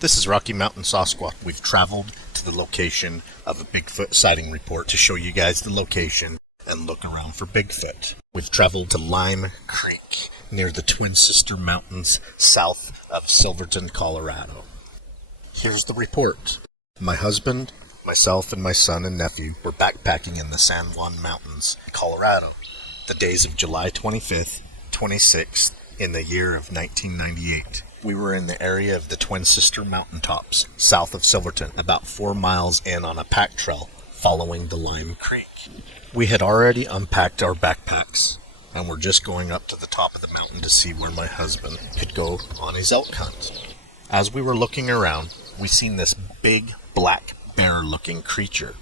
This is Rocky Mountain Sasquatch. We've traveled to the location of a Bigfoot sighting report to show you guys the location and look around for Bigfoot. We've traveled to Lime Creek near the Twin Sister Mountains south of Silverton, Colorado. Here's the report. My husband, myself, and my son and nephew were backpacking in the San Juan Mountains, Colorado, the days of July 25th, 26th in the year of 1998. We were in the area of the Twin Sister Mountaintops, south of Silverton, about 4 miles in on a pack trail following the Lime Creek. We had already unpacked our backpacks, and were just going up to the top of the mountain to see where my husband could go on his elk hunt. As we were looking around, we seen this big, black, bear-looking creature.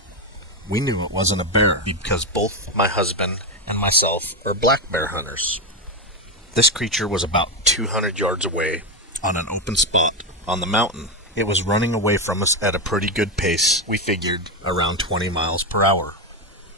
We knew it wasn't a bear because both my husband and myself are black bear hunters. This creature was about 200 yards away on an open spot on the mountain. It was running away from us at a pretty good pace, we figured around 20 miles per hour.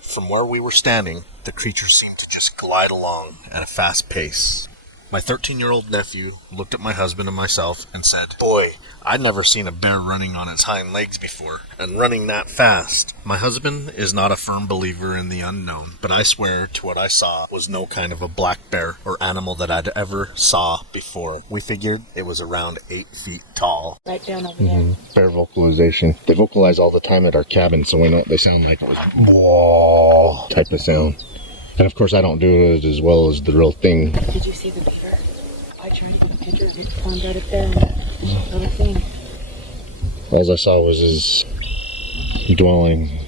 From where we were standing, the creature seemed to just glide along at a fast pace. My 13-year-old nephew looked at my husband and myself and said, "Boy, I'd never seen a bear running on its hind legs before, and running that fast." My husband is not a firm believer in the unknown, but I swear to what I saw was no kind of a black bear or animal that I'd ever saw before. We figured it was around 8 feet tall. Right down over there. Bear vocalization. They vocalize all the time at our cabin, so we know what they sound like. It was whoa type of sound. And of course I don't do it as well as the real thing. Did you see the beaver? I tried to get a picture of it. Found right up there. Little thing. All I saw was his dwelling.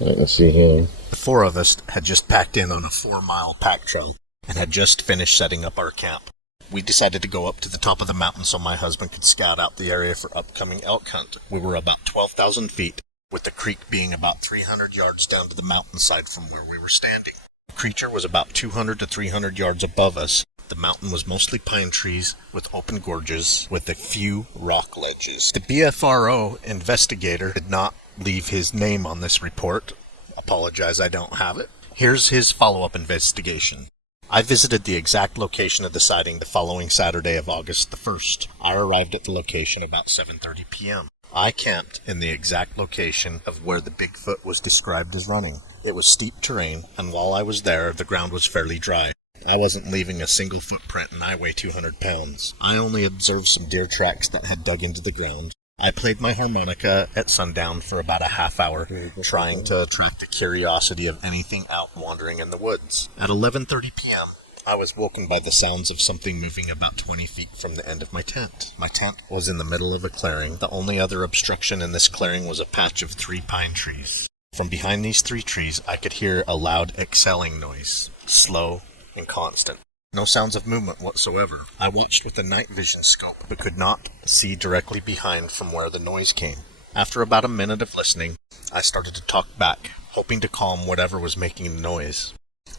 Let's see here. The 4 of us had just packed in on a 4-mile pack trail and had just finished setting up our camp. We decided to go up to the top of the mountain so my husband could scout out the area for upcoming elk hunt. We were about 12,000 feet, with the creek being about 300 yards down to the mountainside from where we were standing. The creature was about 200 to 300 yards above us. The mountain was mostly pine trees with open gorges with a few rock ledges. The BFRO investigator did not leave his name on this report. Apologize, I don't have it. Here's his follow-up investigation. I visited the exact location of the sighting the following Saturday of August the 1st. I arrived at the location about 7:30 p.m. I camped in the exact location of where the Bigfoot was described as running. It was steep terrain, and while I was there, the ground was fairly dry. I wasn't leaving a single footprint, and I weigh 200 pounds. I only observed some deer tracks that had dug into the ground. I played my harmonica at sundown for about a half hour, trying to attract the curiosity of anything out wandering in the woods. At 11:30 p.m., I was woken by the sounds of something moving about 20 feet from the end of my tent. My tent was in the middle of a clearing. The only other obstruction in this clearing was a patch of 3 pine trees. From behind these 3 trees, I could hear a loud exhaling noise, slow and constant. No sounds of movement whatsoever. I watched with a night vision scope, but could not see directly behind from where the noise came. After about a minute of listening, I started to talk back, hoping to calm whatever was making the noise.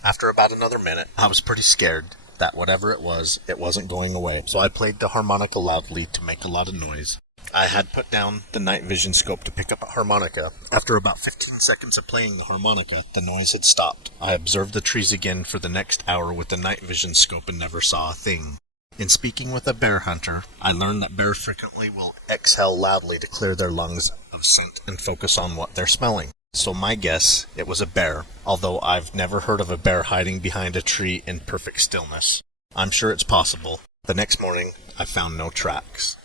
After about another minute, I was pretty scared that whatever it wasn't going away, so I played the harmonica loudly to make a lot of noise. I had put down the night vision scope to pick up a harmonica. After about 15 seconds of playing the harmonica, the noise had stopped. I observed the trees again for the next hour with the night vision scope and never saw a thing. In speaking with a bear hunter, I learned that bears frequently will exhale loudly to clear their lungs of scent and focus on what they're smelling. So my guess, it was a bear, although I've never heard of a bear hiding behind a tree in perfect stillness. I'm sure it's possible. The next morning, I found no tracks.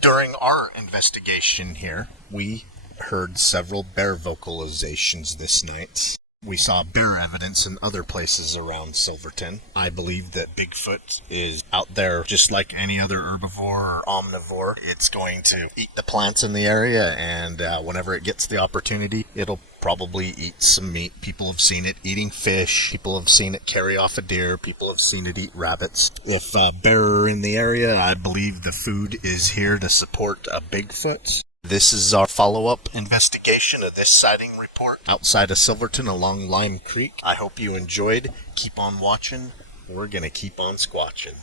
During our investigation here, we heard several bear vocalizations this night. We saw bear evidence in other places around Silverton. I believe that Bigfoot is out there just like any other herbivore or omnivore. It's going to eat the plants in the area, and whenever it gets the opportunity, it'll probably eat some meat. People have seen it eating fish. People have seen it carry off a deer. People have seen it eat rabbits. If bear are in the area, I believe the food is here to support a Bigfoot. This is our follow-up investigation of this sighting report outside of Silverton along Lime Creek. I hope you enjoyed. Keep on watching. We're going to keep on squatching.